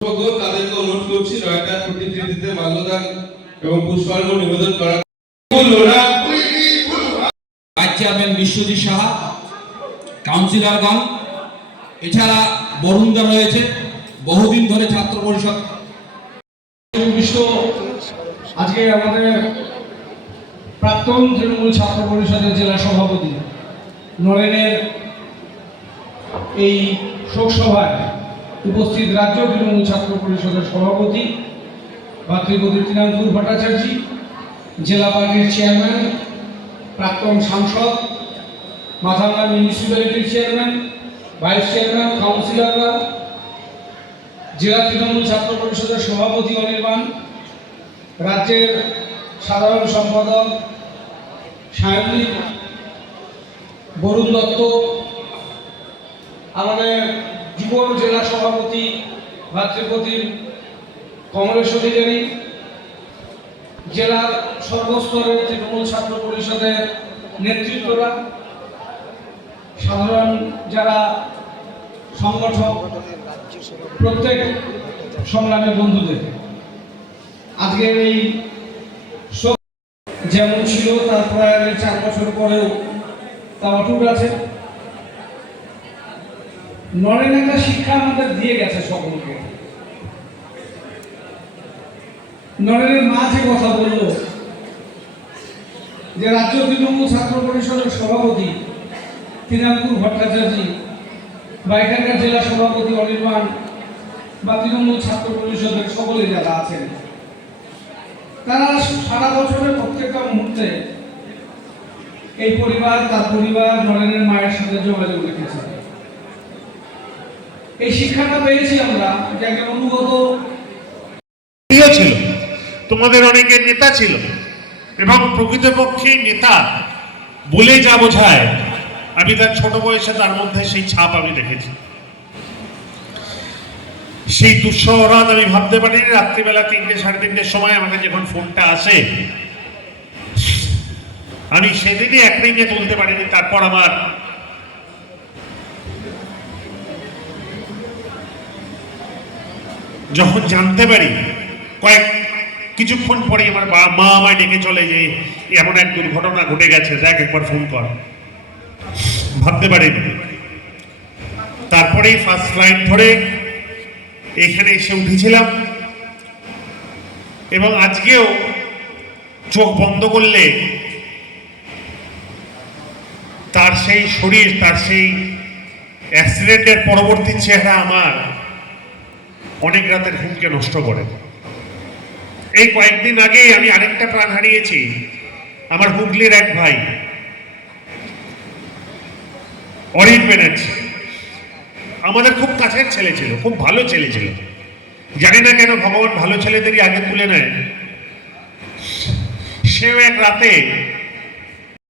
যোগ্য তাদেরকে অনুরোধ করছি নয়টার প্রতিকৃতিতে মাল্যদান এবং পুষ্পার্ঘ নিবেদন করা চেয়ারম্যান বিশ্বজিৎ সাহা কাউন্সিলরগণ এছাড়া বরুণদা রয়েছে বহুদিন ধরে ছাত্র পরিষদ। বিশ্ব আজকে আমাদের প্রাক্তন তৃণমূল ছাত্র পরিষদের জেলা সভাপতি নরেনের এই শোকসভায় উপস্থিত রাজ্য তৃণমূল ছাত্র পরিষদের সভাপতি ভাতৃপতি তৃণাঙ্কুর ভট্টাচার্য, জেলা পার্টির চেয়ারম্যান, প্রাক্তন সাংসদ মাথাঙ্গা মিউনিসিপ্যালিটির চেয়ারম্যান, ভাইস চেয়ারম্যান, কাউন্সিলররা, জেলা তৃণমূল ছাত্র পরিষদের সভাপতি অনির্বাণ, রাজ্যের সাধারণ সম্পাদক সায়নী, বরুণ দত্ত আমাদের যুব জেলা সভাপতি ভাতৃপতি কমলেশ অধিকারী, জেলার সর্বস্তরের তৃণমূল ছাত্র পরিষদের নেতৃত্বরা, সাধারণ যারা সংগঠক, প্রত্যেক সংগ্রামের বন্ধুদের। আজকের এই যেমন ছিল, তার প্রায় চার বছর পরেও তা অটুট আছে। নরেন একটা শিক্ষা আমাদের দিয়ে গেছে সকলকে। নরেনের মা যে কথা বলল, যে রাজ্য তৃণমূল ছাত্র পরিষদের সভাপতি তৃণাঙ্কুর ভট্টাচার্য বা এখানকার জেলা সভাপতি অনির্বাণ বা তৃণমূল ছাত্র পরিষদের সকলে যারা আছেন, তারা সারা বছরের প্রত্যেকটা মুহূর্তে এই পরিবার, তার পরিবার নরেনের মায়ের সাথে যোগাযোগ রেখেছে। এই শিক্ষাটা পেয়েছি আমরা। যে একটা অনুগত ছিল তোমাদের অনেকের নেতা ছিল এবং প্রকৃতপক্ষে নেতা বলে যা বোঝায়, আমি তার ছোট বয়সে তার মধ্যে সেই ছাপ আমি দেখেছি। সেই দুঃসহ রাত আমি ভাবতে পারিনি, রাত্রিবেলা তিনটে সাড়ে তিনটের সময় আমাকে যখন ফোনটা আসে, আমি সেদিনই এক রিঙে তুলতে পারিনি, তারপর আমার যখন জানতে পারি, কয়েক কিছুক্ষণ পরে আমার মা আমায় ডেকে চলে যে, এমন এক দুর্ঘটনা ঘটে গেছে, দেখ একবার ফোন কর। ভাবতে পারিনি। তারপরেই ফার্স্ট ফ্লাইট ধরে এখানে এসে উঠেছিলাম। এবং আজকেও চোখ বন্ধ করলে তার সেই শরীর, তার সেই অ্যাক্সিডেন্টের পরবর্তী চেহারা আমার। অনেক রাতের ঘুমকে নষ্ট করে। এই কয়েকদিন আগে আমি আরেকটা প্রাণ হারিয়েছি, আমার হুগলির এক ভাই, অরিন ব্যানার্জি। আমাদের খুব কাছের ছেলে ছিল, খুব ভালো ছেলে ছিল। জানি না কেন ভগবান ভালো ছেলেদেরই আগে তুলে নেয়। সেও এক রাতে